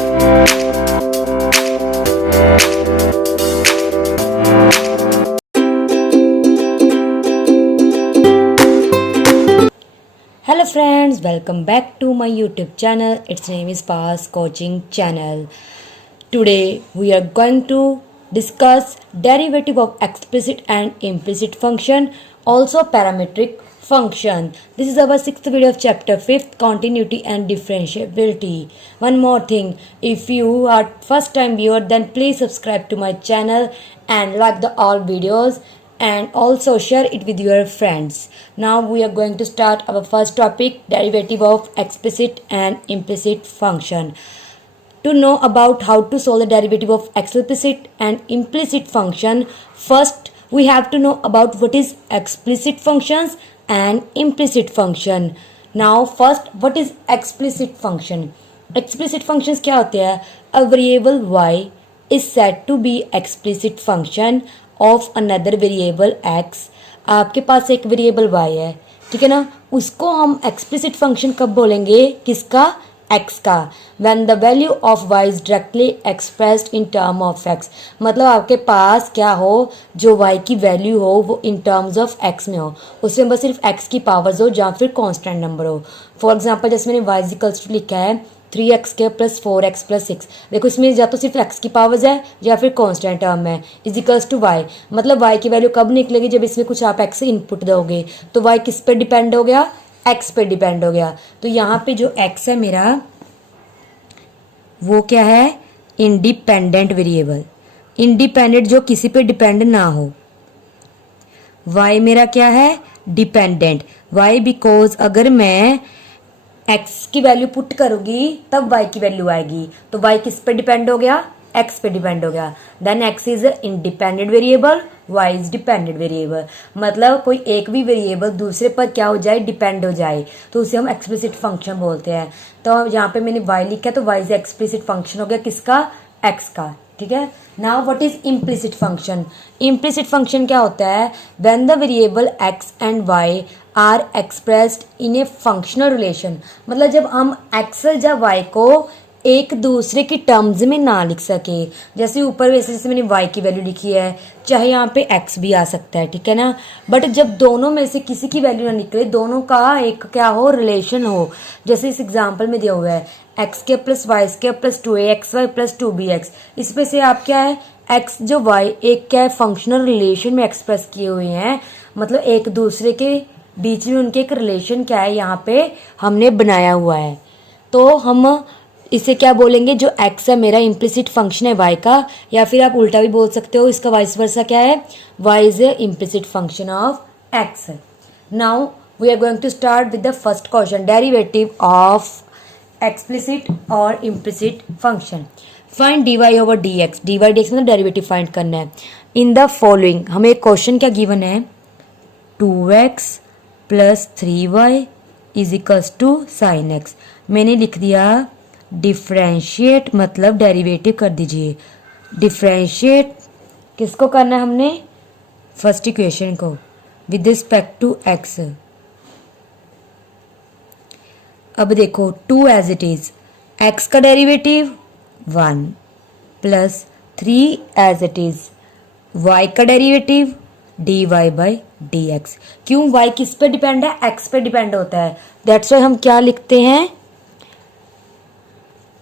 Hello friends, welcome back to my YouTube channel. Its name is Pass Coaching Channel. Today we are going to discuss derivative of explicit and implicit function, also parametric function. This is our sixth video of chapter 5th, continuity and differentiability. One more thing, if you are first time viewer, then please subscribe to my channel and like the all videos and also share it with your friends. Now we are going to start our first topic, derivative of explicit and implicit function. To know about how to solve the derivative of explicit and implicit function, first we have to know about what is explicit functions and implicit function. Now first, what is explicit function? Explicit functions क्या होते हैं? A variable y is said to be explicit function of another variable x. आपके पास एक variable Y है, ठीक है ना, उसको हम एक्सप्लिसिट फंक्शन कब बोलेंगे? किसका? एक्स का. When the value of y is directly expressed in term of x. मतलब आपके पास क्या हो, जो वाई की वैल्यू हो वो इन टर्म्स ऑफ एक्स में हो, उसमें बस सिर्फ एक्स की पावर्स हो या फिर कॉन्स्टेंट नंबर हो. फॉर एग्जाम्पल जैसे मैंने वाई इक्वल्स टू लिखा है 3x² + 4x + 6. देखो इसमें या तो सिर्फ x की पावर्स है या फिर कांस्टेंट टर्म है. Is equals to y. मतलब y की वैल्यू कब निकलेगी? जब इसमें कुछ आप x इनपुट दोगे. तो y किस पे डिपेंड हो गया? x पे डिपेंड हो गया. तो यहाँ पे जो x है मेरा वो क्या है? Independent variable. इंडिपेंडेंट जो किसी पे डिपेंड ना हो. y मेरा क्या है? डिपेंडेंट. y बिकॉज अगर मैं x की वैल्यू पुट करूंगी तब y की वैल्यू आएगी. तो y किस पे डिपेंड हो गया? x पे डिपेंड हो गया. Then x is independent variable, y is dependent variable. मतलब कोई एक भी वेरिएबल दूसरे पर क्या हो जाए? डिपेंड हो जाए, तो उसे हम एक्सप्लिसिट फंक्शन बोलते हैं. तो यहाँ पे मैंने y लिखा है, तो y इज एक्सप्लिसिट फंक्शन हो गया किसका? x का. ठीक है. Now what is implicit function? Implicit function क्या होता है? When the variable x and y are expressed in a functional relation. मतलब जब हम x या y को एक दूसरे की टर्म्स में ना लिख सके. जैसे ऊपर वैसे जैसे मैंने y की वैल्यू लिखी है, चाहे यहाँ पे x भी आ सकता है, ठीक है ना. बट जब दोनों में से किसी की वैल्यू ना निकले, दोनों का एक क्या हो? रिलेशन हो. जैसे इस एग्जाम्पल में दिया हुआ है x² + y² + 2axy + 2bx. इसमें से आप क्या है? x जो y एक क्या है? फंक्शनल रिलेशन में एक्सप्रेस किए हुए हैं. मतलब एक दूसरे के बीच में उनके एक रिलेशन क्या है यहाँ पे हमने बनाया हुआ है. तो हम इसे क्या बोलेंगे? जो x है मेरा इम्प्लिसिट फंक्शन है y का, या फिर आप उल्टा भी बोल सकते हो, इसका वाइस वर्सा क्या है? y is a implicit function of x. Now we are going to start with the first question, derivative of explicit और implicit function. Find dy/dx. dy/dx मतलब डेरिवेटिव फाइंड करना है. इन द फॉलोइंग, हमें एक question क्या given है? 2x + 3y = sin x. मैंने लिख दिया डिफ्रेंशिएट, मतलब डेरिवेटिव कर दीजिए. डिफ्रेंशिएट किसको करना है हमने? फर्स्ट इक्वेशन को विद रिस्पेक्ट टू x. अब देखो 2 एज इट इज, x का derivative 1 + 3 as it is, y का डेरिवेटिव dy/dx. क्यों? y किस पे डिपेंड है? x पे डिपेंड होता है. दैट्स वाई हम क्या लिखते हैं?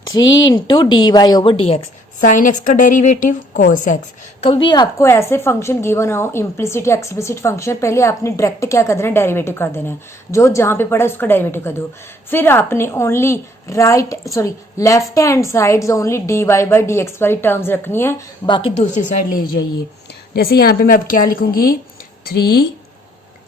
3 × dy/dx. साइन x का डेरिवेटिव cos x. कभी भी आपको ऐसे फंक्शन गिवन हो, इम्प्लिसिट या एक्सप्लिसिट फंक्शन, पहले आपने डायरेक्ट क्या कर देना है? डेरिवेटिव कर देना है. जो जहां पे पड़ा है उसका डेरिवेटिव कर दो. फिर आपने only left hand side only dy/dx वाली टर्म्स रखनी है, बाकी दूसरी साइड ले जाइए. जैसे यहाँ पे मैं अब क्या लिखूंगी? 3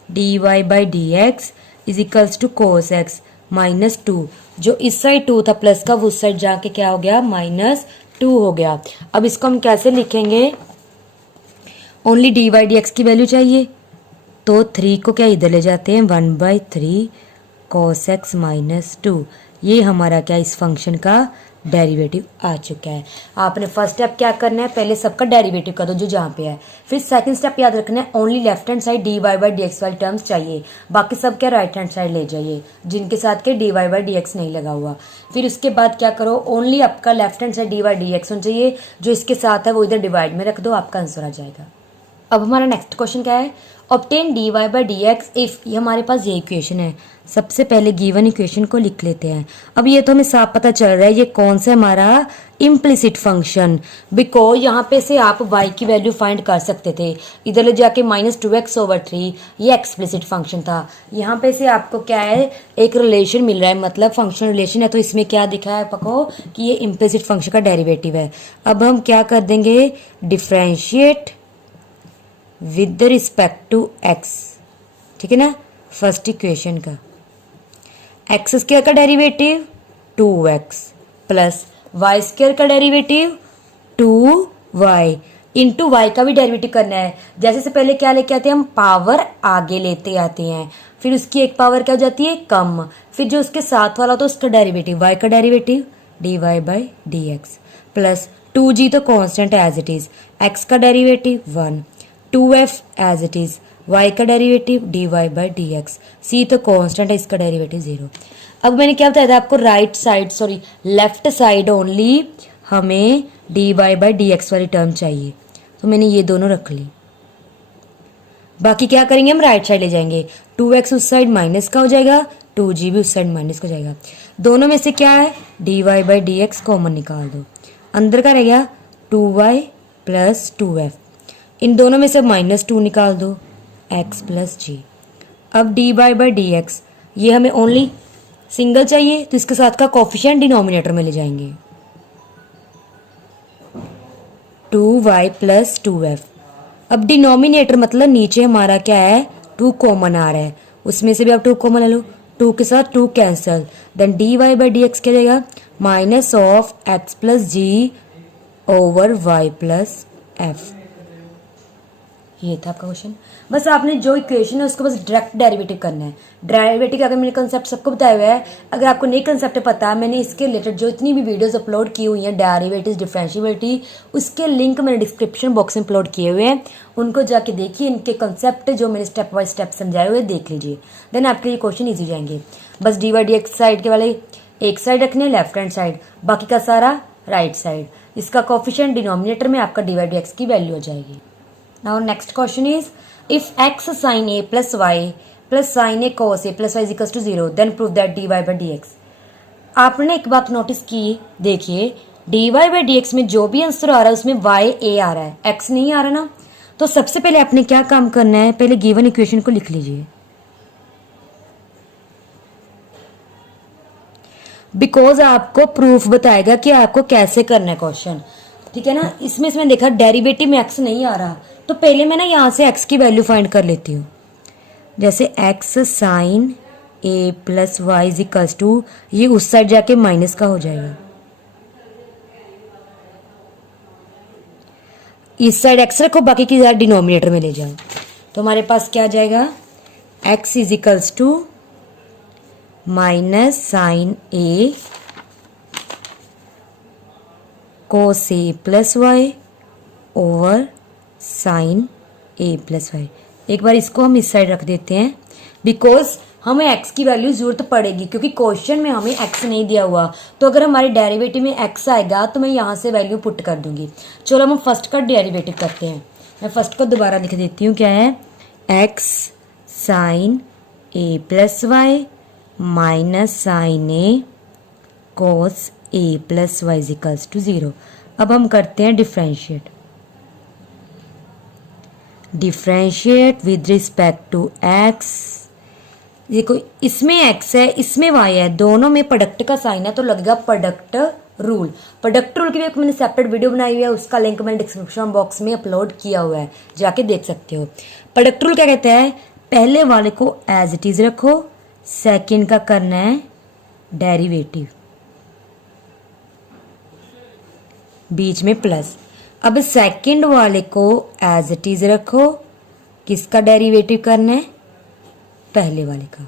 dy/dx = cos x - 2. जो इस साइड 2 था प्लस का, वो उस साइड जाके क्या हो गया? -2 हो गया. अब इसको हम कैसे लिखेंगे? ओनली dy/dx की वैल्यू चाहिए, तो 3 को क्या इधर ले जाते हैं? 1/3 cos x - 2. ये हमारा क्या इस फंक्शन का डेरिवेटिव आ चुका है। आपने फर्स्ट स्टेप क्या करना है, पहले सबका डेरिवेटिव कर दो जो जहाँ पे है। फिर सेकंड स्टेप याद रखना है, only left hand side dy by D x वाली टर्म्स चाहिए, बाकी सब क्या राइट हैंड साइड ले जाइए जिनके साथ के dy बाई डी एक्स नहीं लगा हुआ। फिर उसके बाद क्या करो, ओनली आपका left hand side dy by D x होना चाहिए, जो इसके साथ है वो इधर डिवाइड में रख दो, आपका आंसर आ जाएगा। अब हमारा नेक्स्ट क्वेश्चन क्या है, obtain dy by D x if, ये हमारे पास ये इक्वेशन है। सबसे पहले गिवन इक्वेशन को लिख लेते हैं। अब ये तो हमें साफ पता चल रहा है ये कौन सा हमारा इम्प्लिसिट फंक्शन, बिकॉज यहाँ पे से आप y की वैल्यू फाइंड कर सकते थे, इधर ले जाके -2x/3 ये एक्सप्लिसिट फंक्शन था। यहाँ पे से आपको क्या है, एक रिलेशन मिल रहा है, मतलब फंक्शन रिलेशन है, तो इसमें क्या दिखा है पको कि ये इम्प्लिसिट फंक्शन का डेरिवेटिव है। अब हम क्या कर देंगे, differentiate with respect to x, ठीक है ना, फर्स्ट इक्वेशन का एक्स स्क्वायर का derivative 2x plus y square का डेरिवेटिव 2y इंटू वाई का भी डेरिवेटिव करना है। जैसे से पहले क्या लेके आते हैं हम, पावर आगे लेते आते हैं, फिर उसकी एक पावर क्या हो जाती है, कम, फिर जो उसके साथ वाला तो उसका डेरिवेटिव y का derivative dy by D x plus 2g तो constant as it is, x का derivative 1, 2f as it is, y का derivative dy by D x, c तो कांस्टेंट है, इसका डेरिवेटिव 0। अब मैंने क्या बताया था आपको, right side sorry left side only हमें dy बाई डी एक्स वाली टर्म चाहिए, तो मैंने ये दोनों रख ली। बाकी क्या करेंगे, हम राइट साइड ले जाएंगे, 2x उस साइड माइनस का हो जाएगा, 2g भी उस साइड माइनस का हो जाएगा। दोनों में से क्या है, dy by D x common निकाल दो, अंदर का रह गया 2y प्लस 2f, इन दोनों में से -2 निकाल दो, x प्लस जी। अब dy बाई डी एक्स ये हमें ओनली सिंगल चाहिए, तो इसके साथ का कोफिशिएंट डिनोमिनेटर में ले जाएंगे, 2y प्लस 2f। अब डिनोमिनेटर मतलब नीचे हमारा क्या है, 2 कॉमन आ रहा है, उसमें से भी आप 2 कॉमन ले लो, 2 के साथ 2 cancel, then dy by D x क्या जाएगा, minus of x plus g over y plus f। ये था आपका क्वेश्चन। बस आपने जो इक्वेशन है उसको बस डायरेक्ट डेरिवेटिव करना है। डेरिवेटिव का अगर मैंने कंसेप्ट सबको बताया हुआ है, अगर आपको नई कंसेप्ट पता है, मैंने इसके रिलेटेड जो इतनी भी वीडियोस अपलोड की हुई हैं, डेरिवेटिव्स, डिफरेंशिएबिलिटी, उसके लिंक मैंने डिस्क्रिप्शन बॉक्स में अपलोड किए हुए हैं, उनको जाके देखिए, इनके कंसेप्ट जो मैंने स्टेप बाय स्टेप समझाए हुए देख लीजिए, देन आपके ये क्वेश्चन ईजी जाएंगे। बस D by D x side के वाले एक साइड रखने लेफ्ट हैंड साइड, बाकी का सारा राइट साइड, इसका कोफिशिएंट डिनोमिनेटर में आपका डी बाई डी एक्स की वैल्यू हो जाएगी। Now next question is, if x sin a plus y plus sin a cos a plus y is equals to 0, then prove that dy by dx। आपने एक बात notice की, देखिए dy by dx में जो भी आंसर आ रहा है उसमें y a आ रहा है, x नहीं आ रहा ना, तो सबसे पहले आपने क्या काम करना है, पहले गिवन इक्वेशन को लिख लीजिए, बिकॉज आपको प्रूफ बताएगा कि आपको कैसे करना है क्वेश्चन, ठीक है ना। इसमें इसमें देखा डेरिवेटिव में x नहीं आ रहा, तो पहले मैं ना यहाँ से x की वैल्यू फाइंड कर लेती हूँ, जैसे x sine a plus Y is equals to, ये उस साइड जाके माइनस का हो जाएगा, इस साइड x रखो, बाकी की साइड डिनोमिनेटर में ले जाओ, तो हमारे पास क्या आ जाएगा, x is equals to minus sine a cos a plus y over sine a plus y. एक बार इसको हम इस साइड रख देते हैं, बिकॉज हमें x की वैल्यू जरूरत पड़ेगी, क्योंकि क्वेश्चन में हमें x नहीं दिया हुआ, तो अगर हमारे डेरिवेटिव में x आएगा तो मैं यहाँ से वैल्यू पुट कर दूंगी। चलो हम फर्स्ट का डेरिवेटिव करते हैं, मैं फर्स्ट को दोबारा लिख देती हूँ, क्या है, x sine a plus y minus sine a cos a plus Y is equals to 0। अब हम करते हैं differentiate, differentiate with respect to x। देखो इसमें x है, इसमें y है, दोनों में प्रोडक्ट का साइन है, तो लगेगा प्रोडक्ट रूल। प्रोडक्ट रूल की भी एक मैंने सेपरेट वीडियो बनाई हुई है, उसका लिंक मैंने डिस्क्रिप्शन बॉक्स में अपलोड किया हुआ है, जाके देख सकते हो। प्रोडक्ट रूल क्या कहता है, पहले वाले को एज इट इज रखो, सेकंड का करना है डेरिवेटिव, बीच में प्लस। अब सेकंड वाले को एज इट इज रखो, किसका डेरिवेटिव करना है, पहले वाले का।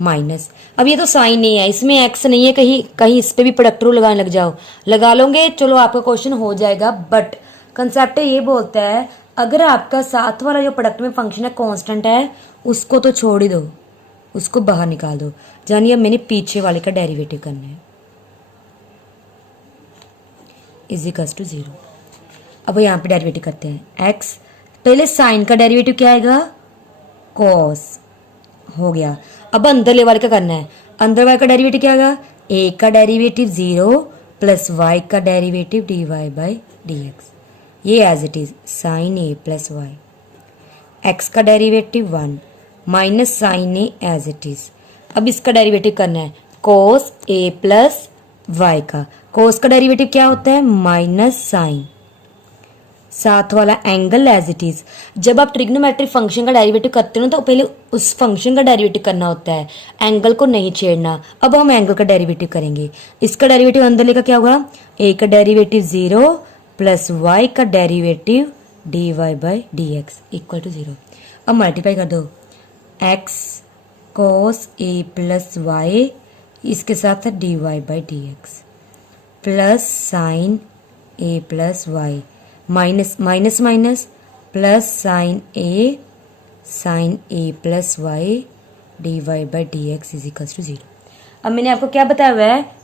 माइनस। अब ये तो साइन नहीं है, इसमें एक्स नहीं है, कहीं कहीं इस पे भी प्रोडक्ट रूल लगाने लग जाओ, लगा लोगे चलो आपका क्वेश्चन हो जाएगा। बट कंसेप्ट ये बोलता है अगर आपका साथ वाला जो प्रोडक्ट में फंक्शन है कांस्टेंट है, उसको तो छोड़ ही दो, उसको बाहर निकाल दो। जानिए अब मैंने पीछे वाले का डेरिवेटिव करना है, इज इक्वल्स टू 0। अब यहाँ पे डेरिवेटिव करते हैं एक्स, पहले साइन का डेरिवेटिव क्या आएगा, कॉस, हो गया। अब अंदर वाले का करना है, अंदर वाले का डेरिवेटिव क्या आएगा, ए का डेरिवेटिव 0 प्लस वाई का derivative dy by D X, ये as it is sine A plus Y. X का derivative 1 minus sine A as it is. अब इसका डेरिवेटिव करना है कोस ए प्लस वाई का, कोस का डेरिवेटिव क्या होता है, माइनस साइन, साथ वाला एंगल एज इट इज। जब आप ट्रिग्नोमेट्रिक फंक्शन का डेरिवेटिव करते हो ना तो पहले उस फंक्शन का डेरिवेटिव करना होता है, एंगल को नहीं छेड़ना। अब हम एंगल का डेरिवेटिव करेंगे, इसका डेरिवेटिव अंदर लेकर क्या होगा, ए का डेरिवेटिव 0 प्लस वाई का derivative dy by D x equal to 0। अब मल्टीप्लाई कर दो, x cos a plus y, इसके साथ है dy by D x plus sine A plus y, minus minus minus plus sine A plus y d Y by D x is equals to 0। अब मैंने आपको क्या बताया हुआ है,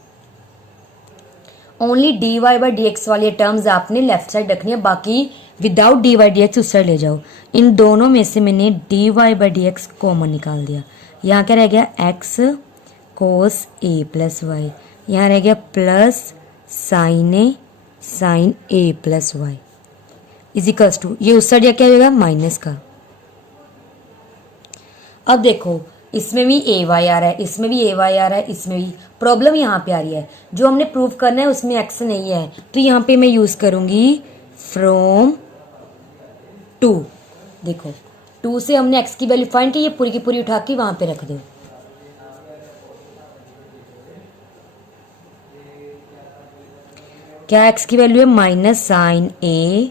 only d Y by D x वाली terms आपने left side रखनी है, बाकी without d y d x उस साइड ले जाओ। इन दोनों में से मैंने d Y by D x common निकाल दिया, यहाँ क्या रह गया, x cos a plus y, यहाँ रह गया plus sine A plus Y is equals to, ये उस साइड क्या होगा, माइनस का। अब देखो इसमें भी ए वाई आ रहा है, इसमें भी ए वाई आ रहा है, इसमें भी। प्रॉब्लम यहाँ पे आ रही है, जो हमने प्रूव करना है उसमें एक्स नहीं है, तो यहाँ पे मैं यूज करूंगी फ्रॉम 2। देखो 2 से हमने एक्स की वैल्यू फाइंड की, ये पूरी की पूरी उठा के वहां पे रख दो। क्या एक्स की वैल्यू है, minus sine a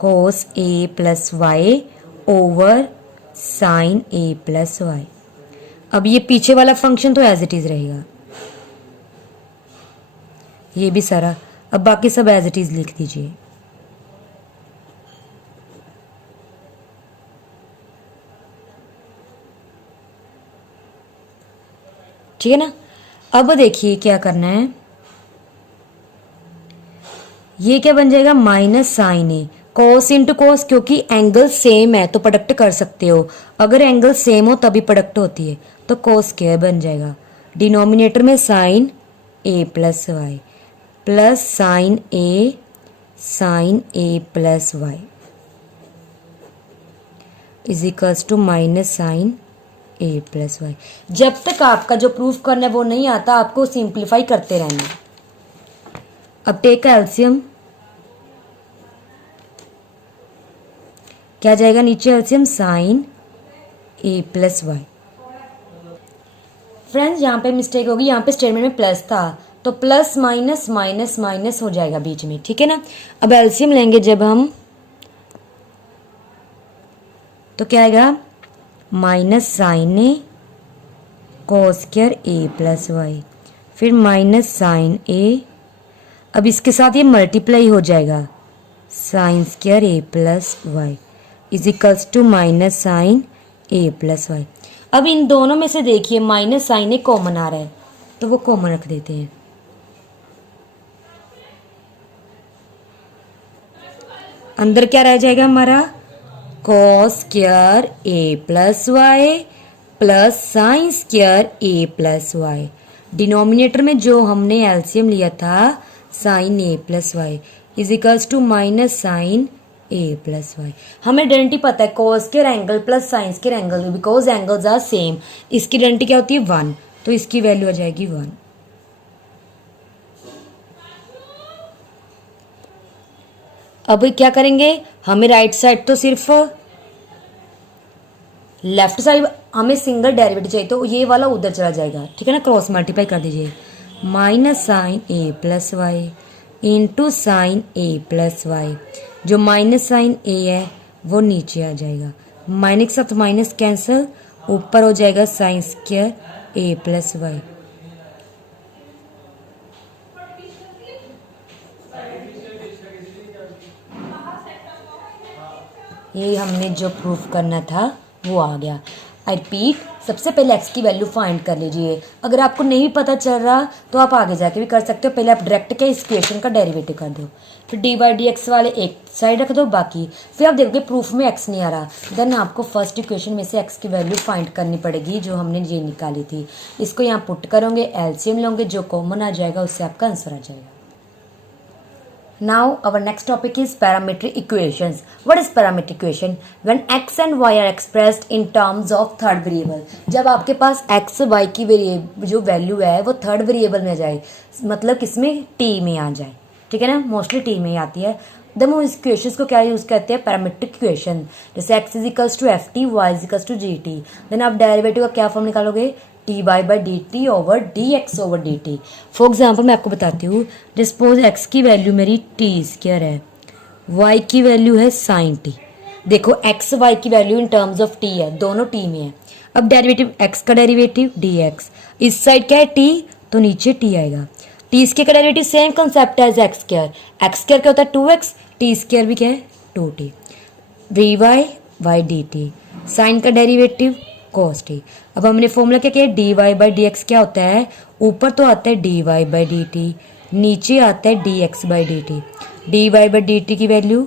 cos a plus y over sign A plus y. अब ये पीछे वाला फंक्शन तो एज इट इज रहेगा, ये भी सारा। अब बाकी सब एज इट इज लिख दीजिए। ठीक है ना। अब देखिए क्या करना है, ये क्या बन जाएगा, minus sine a cos into cos, क्योंकि एंगल सेम है तो प्रोडक्ट कर सकते हो, अगर एंगल सेम हो तभी प्रोडक्ट होती है, तो कोस स्क्वायर बन जाएगा। डिनोमिनेटर में sine A plus Y plus sine A plus Y is equals to minus sine A plus y. जब तक आपका जो प्रूफ करना है वो नहीं आता, आपको सिंप्लीफाई करते रहना है। अब टेक का एलसीएम, क्या जाएगा नीचे एलसीएम, साइन ए प्लस वाई। फ्रेंड्स यहाँ पे मिस्टेक होगी, यहाँ पे स्टेटमेंट में प्लस था तो प्लस माइनस माइनस माइनस हो जाएगा बीच में, ठीक है ना। अब एलसीएम लेंगे जब हम, तो क्या आएगा, minus sine a cos square A plus y, फिर माइनस साइन ए, अब इसके साथ ये मल्टीप्लाई हो जाएगा, sine square A plus Y is equals to minus sine A plus y. अब इन दोनों में से देखिए माइनस साइन ए कॉमन आ रहा है, तो वो कॉमन रख देते हैं। अंदर क्या रह जाएगा हमारा, कॉस स्क्वायर ए plus Y plus sine square ए प्लस वाई। डिनोमिनेटर में जो हमने एलसीएम लिया था sine A plus Y is equals to minus sine A plus Y. हमें आइडेंटिटी पता है cos square angle plus sine square angle, because angles are same. इसकी identity क्या होती है, 1, तो इसकी वैल्यू आ जाएगी 1। अब क्या करेंगे, हमें राइट साइड तो सिर्फ लेफ्ट साइड हमें सिंगल डेरिवेटिव चाहिए, तो ये वाला उधर चला जाएगा, ठीक है ना। क्रॉस मल्टीप्लाई कर दीजिए, माइनस साइन ए प्लस वाई इंटू साइन ए प्लस वाई। जो माइनस साइन ए है वो नीचे आ जाएगा, माइनस के साथ माइनस कैंसिल, ऊपर हो जाएगा साइन स्क्वायर ए प्लस वाई। ये हमने जो प्रूफ करना था वो आ गया। आई रिपीट, सबसे पहले x की वैल्यू फाइंड कर लीजिए। अगर आपको नहीं पता चल रहा तो आप आगे जाके भी कर सकते हो। पहले आप डायरेक्ट क्या इस इक्वेशन का डेरिवेटिव कर दो, फिर डी बाई डी एक्स वाले एक साइड रख दो, बाकी फिर आप देखोगे प्रूफ में x नहीं आ रहा, देन आपको फर्स्ट इक्वेशन में से x की वैल्यू फाइंड करनी पड़ेगी जो हमने ये निकाली थी। इसको यहाँ पुट करोगे, एलसीएम लोगे, जो कॉमन आ जाएगा उससे आपका आंसर आ जाएगा। Now our next topic is parametric equations. What is parametric equation? When x and y are expressed in terms of third variable. जब आपके पास x y की जो वैल्यू है वो थर्ड वेरिएबल में आ जाए, मतलब किसमें t में आ जाए, ठीक है ना, मोस्टली t में आती है। जब हम इस इक्वेशंस को क्या यूज़ करते हैं, पैरामीट्रिक इक्वेशन। जैसे x is equals to f t, y is equals to g t, then आप डेरिवेटिव का क्या फॉर्म निकालोगे, t y by D t over d x over d t. For example मैं आपको बताती हूँ, सपोज एक्स की वैल्यू मेरी टी स्क्वायर है, वाई की वैल्यू है साइन टी। देखो एक्स वाई की value in terms of t है, दोनों टी में है। अब डेरिवेटिव एक्स का डेरिवेटिव डी एक्स, इस साइड क्या है टी, तो नीचे टी आएगा। टी स्क्वायर का डेरिवेटिव सेम कंसेप्ट है as x square. X square क्या होता है 2x, टी स्क्वायर भी क्या है 2t। D Y by D T, sine का डेरिवेटिव cos t। अब हमने फॉर्मूला क्या किया, D Y by D x क्या होता है, ऊपर तो आता है D Y by D T, नीचे आता है D x by D T. D Y by D T की value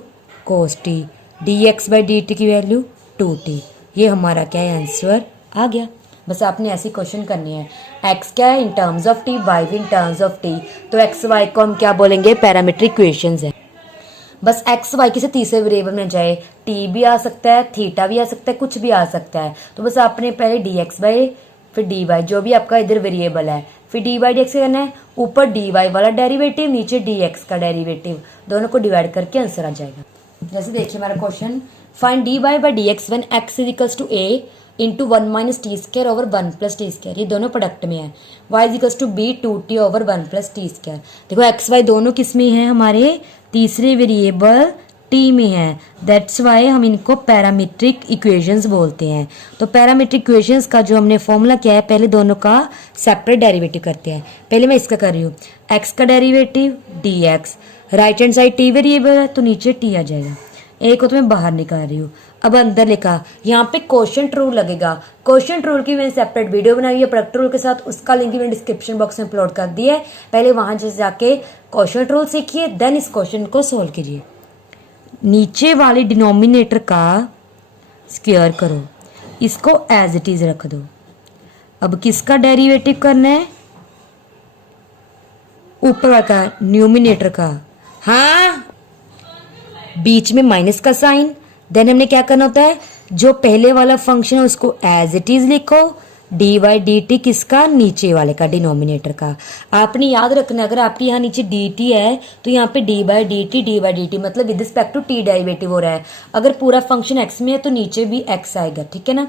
cos t, D x by D T की वैल्यू 2t। ये हमारा क्या है, आंसर आ गया। बस आपने ऐसी क्वेश्चन करनी है, x क्या है इन terms of t, y in terms of t, तो x y को हम क्या बोलेंगे, पैरामीट्रिक इक्वेशंस है। बस एक्स वाई किसी तीसरे वेरिएबल में जाए, टी भी आ सकता है, थीटा भी आ सकता है, कुछ भी आ सकता है। तो बस आपने पहले डी एक्स बाई फिर डी वाई, जो भी आपका इधर वेरिएबल है, फिर डी वाई डी एक्स करना है, ऊपर डी वाई वाला डेरिवेटिव, नीचे डी एक्स का डेरिवेटिव, दोनों को डिवाइड करके आंसर आ जाएगा। जैसे देखिए हमारा question, find d Y by D x when x is equals to a into 1 minus t square over 1 plus t square. ये दोनों प्रोडक्ट में है। y is equals to b 2t over 1 plus t square. देखो x y दोनों किस में है, हमारे तीसरे वेरिएबल t में है, दैट्स वाई हम इनको पैरामीट्रिक इक्वेशंस बोलते हैं। तो पैरामीट्रिक इक्वेशंस का जो हमने फॉर्मूला किया है, पहले दोनों का सेपरेट डेरिवेटिव करते हैं। पहले मैं इसका कर रही हूँ, x का derivative d x, right hand side t variable है तो नीचे t आ जाएगा, एक को तो मैं बाहर निकाल रही हूँ। अब अंदर लिखा, यहाँ पे क्वोशंट रूल लगेगा। क्वोशंट रूल की मैंने सेपरेट वीडियो बनाई है प्रोडक्ट रूल के साथ, उसका लिंक मैंने डिस्क्रिप्शन बॉक्स में अपलोड कर दिया है। पहले वहां से जाके क्वोशंट रूल सीखिए, देन इस क्वेश्चन को सोल्व कीजिए। नीचे वाले डिनोमिनेटर का स्क्वायर करो, इसको एज इट इज रख दो। अब किसका डेरिवेटिव करना है, ऊपर का न्यूमिनेटर का, हाँ बीच में माइनस का साइन। देन हमने क्या करना होता है, जो पहले वाला फंक्शन है उसको एज इट इज लिखो, डी वाई डी टी किसका, नीचे वाले का, डिनोमिनेटर का। आपने याद रखना, अगर आपके यहाँ नीचे डी टी है तो यहाँ पे डी बाई डी टी मतलब with respect to t derivative हो रहा है। अगर पूरा फंक्शन एक्स में है तो नीचे भी एक्स आएगा, ठीक है ना।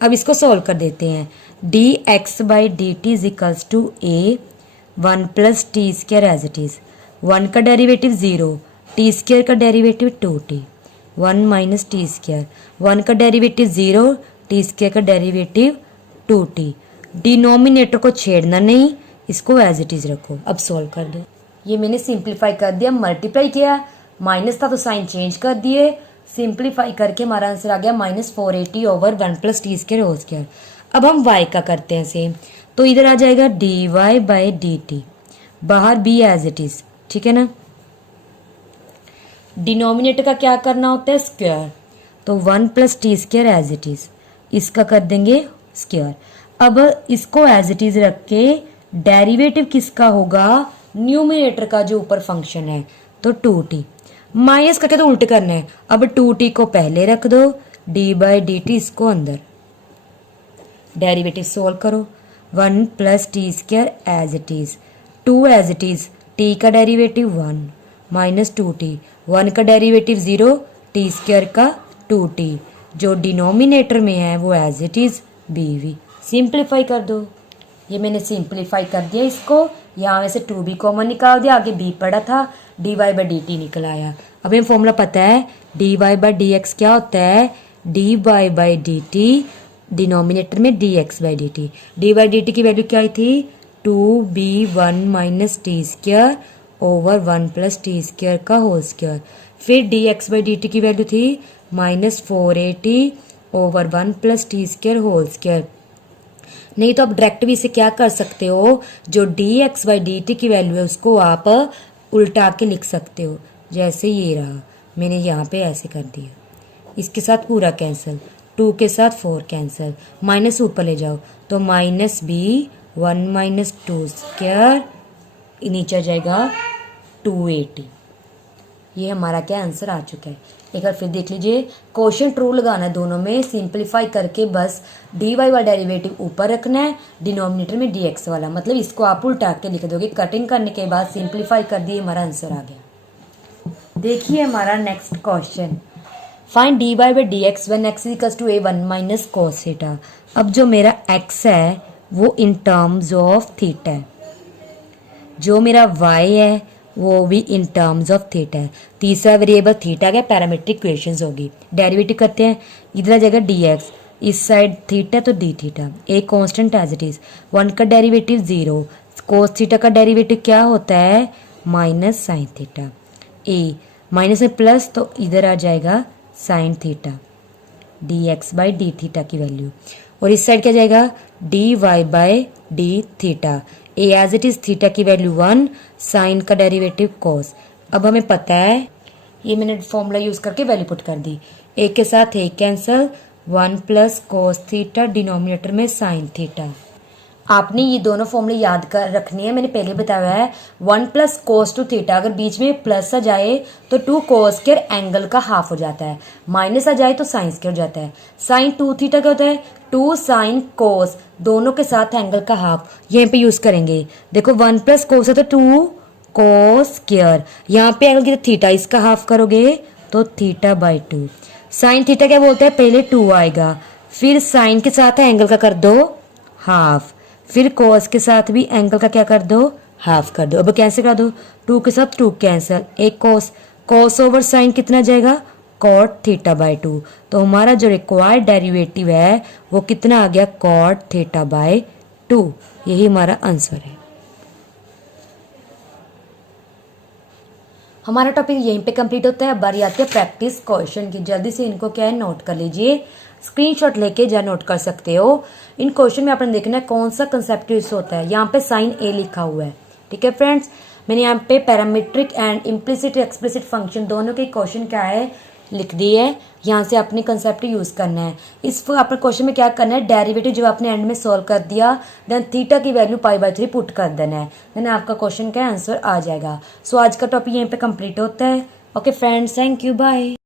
अब इसको सोल्व कर देते हैं, d x by D t is equals to a 1 plus t square as it is, 1 का डेरिवेटिव 0, टी स्क्वायर का derivative 2t, 1 minus t square, 1 का डेरिवेटिव 0, टी स्क्वायर का डेरिवेटिव 2t। डिनोमिनेटर को छेड़ना नहीं, इसको एज इट इज रखो। अब सॉल्व कर दो। ये मैंने सिंप्लीफाई कर दिया, मल्टीप्लाई किया, माइनस था तो साइन चेंज कर दिए, सिंप्लीफाई करके हमारा आंसर आ गया -480 over 1 plus t square whole square. अब हम y का करते हैं सेम, तो इधर आ जाएगा d Y by D t, बाहर b एज इट इज, ठीक है ना। डिनोमिनेटर का क्या करना होता है, स्क्वायर, तो 1 plus t square as it is, इसका कर देंगे स्क्वायर। अब इसको एज इट इज रख के डेरिवेटिव किसका होगा, न्यूमिनेटर का जो ऊपर फंक्शन है, तो 2t। माइनस करके तो उल्टे करना है, अब 2t को पहले रख दो, डी बाई डी टी इसको अंदर, डेरिवेटिव सोल्व करो, 1 plus t square as it is, 2 as it is, t का डेरिवेटिव 1 माइनस 2t, 1 का डेरिवेटिव 0, टी स्क्वायर का 2t, जो डिनोमिनेटर में है वो as it is bv। Simplify कर दो, ये मैंने सिंप्लीफाई कर दिया इसको, यहाँ में से 2b कॉमन निकाल दिया, आगे b पड़ा था, D Y by D T निकल आया। अब ये फॉर्मूला पता है, D Y by D x क्या होता है, D Y by D T denominator में D x by D T. D by D T की वैल्यू क्या आई थी 2b1 minus T square over 1 plus T square का होल स्क्र। फिर D x by D T की value थी -4at over 1 plus T square whole square. नहीं तो आप डायरेक्ट भी इसे क्या कर सकते हो, जो D x by D T की वैल्यू है उसको आप उल्टा के लिख सकते हो। जैसे ये रहा, मैंने यहाँ पे ऐसे कर दिया, इसके साथ पूरा कैंसिल, 2 के साथ 4 कैंसिल, माइनस ऊपर ले जाओ तो -b1 माइनस 2 स्क्वायर, नीचे आ जाएगा 280। ये हमारा क्या आंसर आ चुका है। एक बार फिर देख लीजिए, क्वेश्चन ट्रू लगाना है दोनों में, सिंपलीफाई करके बस डी वाई वाला डेरिवेटिव ऊपर रखना है, डिनोमिनेटर में डी एक्स वाला, मतलब इसको आप उल्टा के लिख दोगे। कटिंग करने के बाद सिंपलीफाई कर दिए, हमारा आंसर आ गया। देखिए हमारा next question, find d Y by D x when x equals to a1 minus cos theta. अब जो मेरा x है वो इन टर्म्स ऑफ थीटा है, जो मेरा y है वो भी इन टर्म्स ऑफ थीटा है। तीसरा वेरिएबल थीटा का पैरामीट्रिक इक्वेशंस होगी। डेरिवेटिव करते हैं, इधर आ जाएगा dx, इस साइड थीटा तो d theta, a constant as it is, 1 का डेरिवेटिव 0, cos थीटा का डेरिवेटिव क्या होता है माइनस साइन थीटा, ए माइनस में प्लस तो इधर आ जाएगा sine theta, d x by d theta की वैल्यू, और इस साइड क्या जाएगा d Y by d theta, A as it is theta की वैल्यू 1, साइन का डेरिवेटिव कॉस। अब हमें पता है, ये मैंने फॉर्मूला यूज करके वैल्यू पुट कर दी, ए के साथ A cancel, 1 plus cos theta denominator में साइन थीटा। आपने ये दोनों फॉर्मूले याद कर रखनी है, मैंने पहले बताया है। 1 प्लस कोस टू थीटा, अगर बीच में प्लस आ जाए तो 2 कोस स्क्वायर एंगल का हाफ हो जाता है, माइनस आ जाए तो साइन स्क्वायर हो जाता है। साइन 2 थीटा क्या होता है 2 साइन कोस, दोनों के साथ एंगल का हाफ, यहीं पे यूज करेंगे। देखो 1 प्लस कोस है तो 2 कोस स्क्वायर, यहाँ पे एंगल की थीटा, इसका हाफ करोगे तो थीटा बाई 2। साइन थीटा क्या बोलते हैं, पहले 2 आएगा, फिर साइन के साथ एंगल का कर दो हाफ, फिर कॉस के साथ भी एंगल का क्या कर दो हाफ कर दो। अब कैंसिल कर दो, 2 के साथ 2 कैंसिल, एक कॉस, कॉस ओवर साइन कितना जाएगा कॉट थीटा बाई 2। तो हमारा जो रिक्वायर्ड डेरिवेटिव है वो कितना आ गया कॉट थीटा बाई 2। यही हमारा आंसर है। हमारा टॉपिक यहीं पे कंप्लीट होता है। अब बारी आती है प्रैक्टिस क्वेश्चन की। जल्दी से इनको क्या है नोट कर लीजिए, स्क्रीनशॉट लेके जा नोट कर सकते हो। इन क्वेश्चन में आपने देखना है कौन सा कंसेप्ट यूज होता है। यहाँ पे साइन ए लिखा हुआ है, ठीक है फ्रेंड्स। मैंने यहाँ पे parametric and implicit explicit function दोनों के क्वेश्चन क्या है लिख दिए है। यहाँ से अपने कंसेप्ट यूज करना है। इस अपने क्वेश्चन में क्या करना है, डेरिवेटिव जो आपने एंड में सॉल्व कर दिया, देन थीटा की वैल्यू π/3 पुट कर देना है, देन आपका क्वेश्चन का आंसर आ जाएगा। सो आज का टॉपिक यहीं पे कंप्लीट होता है। Okay friends, thank you, bye.